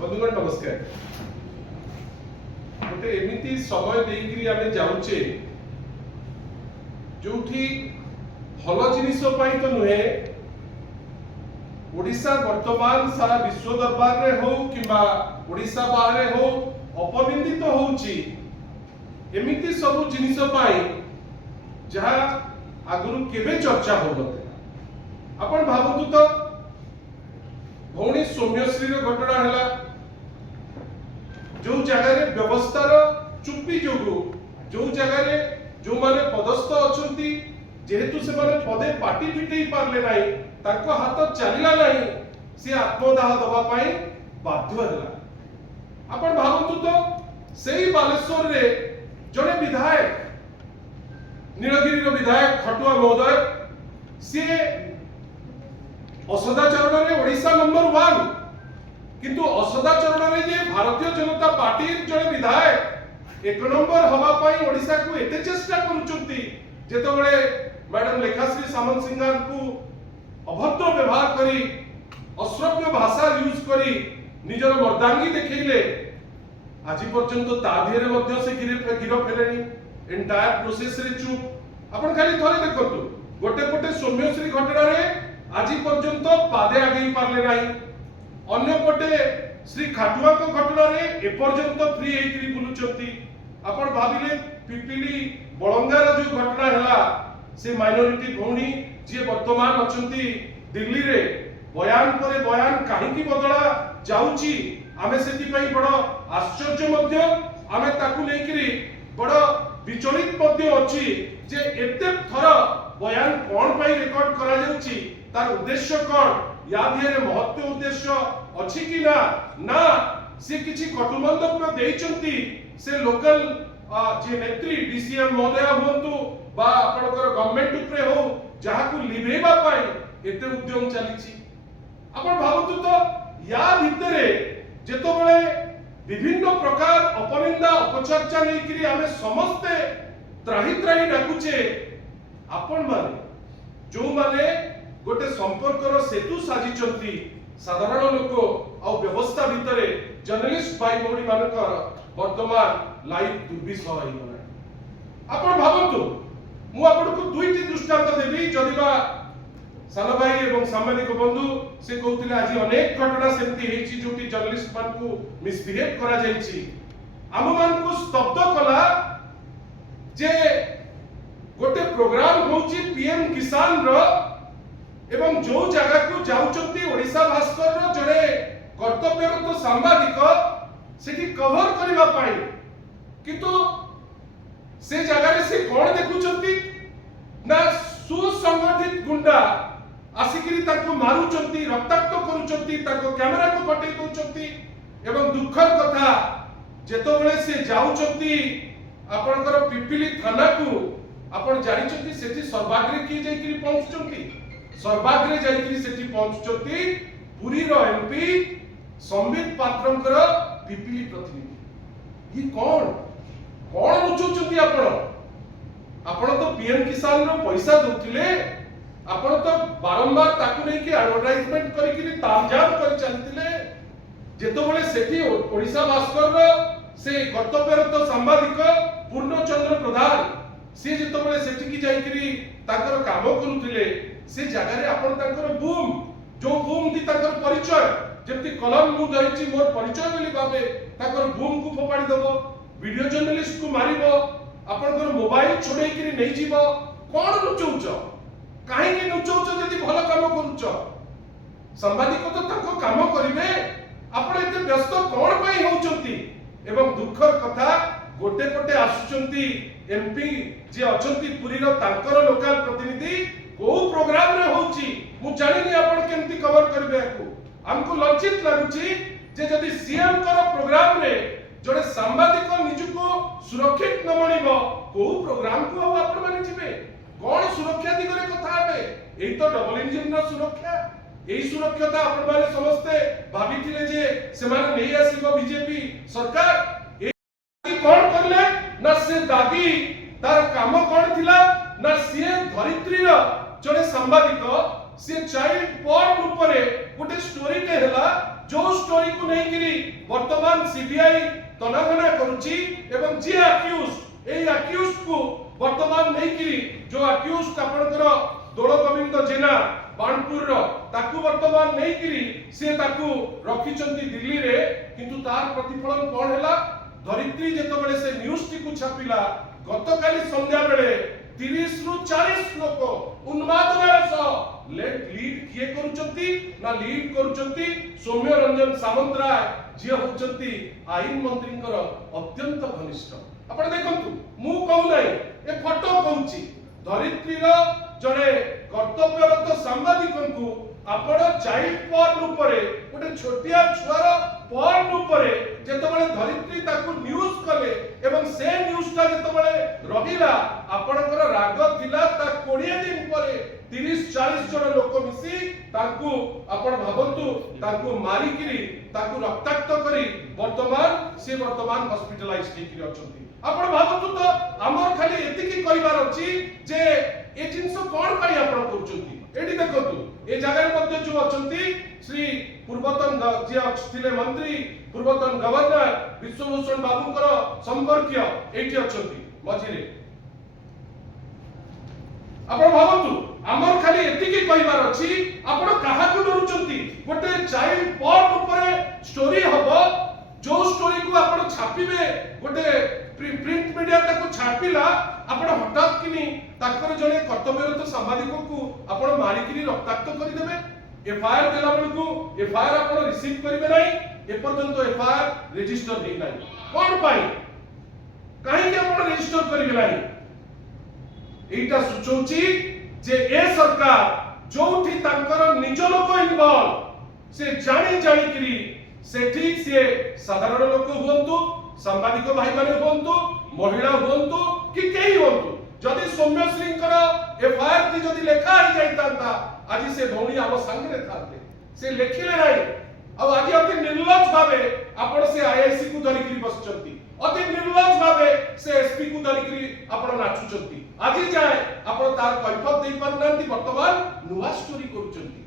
बंधुगण नमस्कार। गोटे एमती समय देकरी आमे जाउचे जोठी भल जिनिस तो नुहे ओडिशा वर्तमान सारा विश्व दरबार रे हो किबा ओडिशा बाहर हो अपनिंदित होउची एमिति सब जिनिस जहा आगुरु केबे चर्चा होबते आपण भाबतु तो भौणी सौम्यश्री घटना है जो जगह व्यवस्थार चुप्पी जोगु जो जगह जो माने पदस्थ अछंती जेहेतु से माने पदे पाटी फिटई पारले नाही ताको हाथ चलिला नाही से आत्मदाह दबा पाई बाध्य होला। आपण भाबतु तो सेही बालेश्वर रे जने विधायक नीलगिरी रो विधायक खटुआ महोदय से असदाचरण रे ओडिशा नंबर 1 किंतु असदाचरण रे जे भारतीय जनता पार्टी जने विधायक एक नंबर हवा पाई ओडिशा को एते चेष्टा करूचंती जेतबेले मैडम लेखाश्री सामंत सिंगार को अभद्र व्यवहार करी अश्रव्य भाषा यूज करी निजर मर्दांगी देखैले आज पर्यंत ता धिरे मध्य से गिरफ हेलेनी एंटायर प्रोसेस रे चुप। आपण खाली थरे देखंतु गोटे गोटे सौम्यश्री घटना रे आज पर्यंत पादे आगे पारले नाही अन्य पटे श्री खाटुआ को घटना रे ए पर्यंत फ्री हेकरी बुलुचंती। आपण भाबिले पिपिली बळंगार जो घटना हला से माइनॉरिटी भौणी जे वर्तमान अछंती दिल्ली रे बयान परे बयान काहे की बदला जाउची आमे सेति पई बड़ आश्चर्य मध्य आमे ताकू लेकरी बड़ विचलित मध्य अछि जे एते थर बयान कोन पई रेकॉर्ड करा जाउची तार उद्देश्य कोन या धिरे महत्व उद्देश्य अछि कि ना से किछि कटुमंतव्य देइचंती से लोकल जे नेत्री डीसीएम महोदय होंतु बा आपनकर गवर्नमेंट उपरे हो जहाकू लिभेबा पाई एते उद्यम चलीची। आपण भाबतु तो या भितरे जेतो बेले विभिन्न प्रकार अपनिंदा अपचर्चा नेकरी आमे समस्ते त्राही त्राही डाकुचे आपण माने जो माने गोटे संपर्कर सेतु साजिचंती साधारण लोक आ व्यवस्था भितरे जर्नलिस्ट भाई भौणी मानकर वर्तमान लाइफ दुर्विषह होई गला। आपण भाबतु मु आपनको दुईटी दृष्टांत देबी जदिबा साला भाई एवं सामाजिक बंधु से कहउतिले आज अनेक घटना सेमती हेची जोटी जर्नलिस्ट मान को मिसबिहेव करा जाईची आम मान को स्तब्ध कला जे गोटे प्रोग्राम होची पीएम किसान रो एवं जो जगह को जाउचंती ओडिशा भास्कर रो जड़े कर्तव्यरत सांबादिक सेठी कवर करबा पाई किंतु से जगह रे से कोन देखुचंती ना सुसंगठित गुंडा आसिकरी ताको मारुचंती रक्ताक्त करूचंती ताको कैमरा को कटै दोचंती एवं दुखर कथा जेतो बेले से जाउचंती आपनकर पिपिली थाना को आपण जानिचंती सेठी सर्वाग्रे की जाईकरी पहुंचचंती सर्वाग्रे जाईकरी सेठी पहुंचचंती पुरी रो एमपी संबित पात्रंकर पिपिली प्रतिनिधि। ये कौन लुचुचंती आपण तो पीएम किसान रो पैसा दउथिले आपण तो बारंबार ताकू नै कि एडवर्टाइजमेंट करी कि तामझाम करी चलतिले जेतो बेले सेठी ओडिशा भास्कर रो से कर्तव्यरत सांबादिक पूर्णचंद्र प्रधान से जेतो बेले सेठी की जाई करी ताकर काम करूथिले से जगह रे आपण ताकर बूम जो बूम थी ताकर परिचय जेमति कलम मु दहिची मोर परिचय बोली भाबे ताकर बूम को फोपाडी दबो वीडियो जर्नलिस्ट को मारिबो आपनकर मोबाइल छोड़े कि नहीं जीवो कोन लुचौच काहे कि लुचौच जदी भलो काम करूच संवादिक तो तको काम करिवे आपण एते व्यस्त कोन पई होउचंती एवं दुखर कथा गोटे पटे आसुचंती एमपी जे अछंती पुरी रो तांकर लोकल प्रतिनिधि को प्रोग्राम रे होउची मु जानिनी आपण केमती कवर करिवे को हमको लज्जित लागुची जे जदी सीएम कर प्रोग्राम रे जड़े सांबादिक निजुको सुरक्षित न मणिबो को प्रोग्राम को अब आपण माने जिवे कोन सुरक्षा दिगरे कथा हेबे एई तो डबल इंजिन रो सुरक्षा एई सुरक्षा ता आपण माने समस्ते भाबिथिले जे से माने नै आसीबो बीजेपी सरकार एई कोन करले ना से दाबी तार काम कोन थिला ना से धरित्री रो जड़े सांबादिक से चाइल्ड पोर्न ऊपर गोटे स्टोरी टे हला जो स्टोरी को नहीं गिरी वर्तमान सीबीआई तनाघना करूची एवं जे अक्यूज ए अक्यूज को वर्तमान नहीं गिरी जो अक्यूज आपनकर दोल गोविंद जेना बाणपुर रो ताकू वर्तमान नहीं गिरी से ताकू रखिचंती दिल्ली रे किंतु तार प्रतिफलन कोन हला धरित्री जेतबेले से न्यूज टी को छापिला गतकाली संध्या बेले 30 रु 40 लोक उन्मादनार सह लीड किए करूचंती ना लीड करूचंती सौम्य रंजन सामंतराय जे होचंती आईन मंत्रींकर अत्यंत घनिष्ठ आपण देखंतु मु कहू नै ए फोटो कहूची धरित्रीर जड़े कर्तव्यरत सांबादिक को आपण चाइल्ड पोर्न ऊपर गोटे छोटिया छुआर पोर्न ऊपर जेतबेले धरित्री ताकू न्यूज कले एवं से न्यूज ता जेतबेले रहिला आपणकर राग थिला ता 20 दिन परे 30-40 जन लोक मिसी ताकू आपण भाबंतु ताकू मारी किरी ताकू रक्ताक्त करी वर्तमान हॉस्पिटलाइज हेकि अछंती आपण भाबंतु तो हमर खाली एतिकी कहिबार अछि जे ए जिंस कोन पाई आपण करूचंती एडी देखंतु ए जगह मध्ये जो अछंती श्री पूर्वतन जे थिले मंत्री पूर्वतन गवर्नर विश्वभूषण बाबूकर संपर्कीय एठी अछंती मझिरे आपण भाबंतु हमर खाली एतिकी कहिबार अछि आपण काहा को डरुचंती गोटे चाइल्ड पोर्न ऊपर स्टोरी हबो जो स्टोरी को आपण छापिबे गोटे प्रिंट मीडिया ताको छापिला आपण हठात किनी ताकर जने कर्तव्यरत सांबादिक को आपण मारी किनी रक्ताक्त करि देबे एफआईआर देला बेल को एफआईआर आपण रिसीव करिवे नै ए पर्यंत एफआईआर रजिस्टर हे नै कोन पाई काहे के आपण रजिस्टर करिवे नै एटा सुचौची जे ए सरकार जोठी तांकर निज लोक इन्वॉल्व से जानी जानी करी सेठी से साधारण लोक हुंतु सांबादिक भाई माने हुंतु महिला हुंतु कि केही हुंतु जदि सौम्यश्रींकर एफआईआर ती जदि लेखा ही जाइतांता आज से धोनी आम संगे थाते से लेखिले नै अब आज अति निर्लज भाबे आपण से आईआईसी को धरि करी बसचंती अति निर्लज भाबे से एसपी को धरि करी आपण नाचुचंती आज जाय आपण तार कैफत देई पारनांती वर्तमान नुवा स्टोरी करूचंती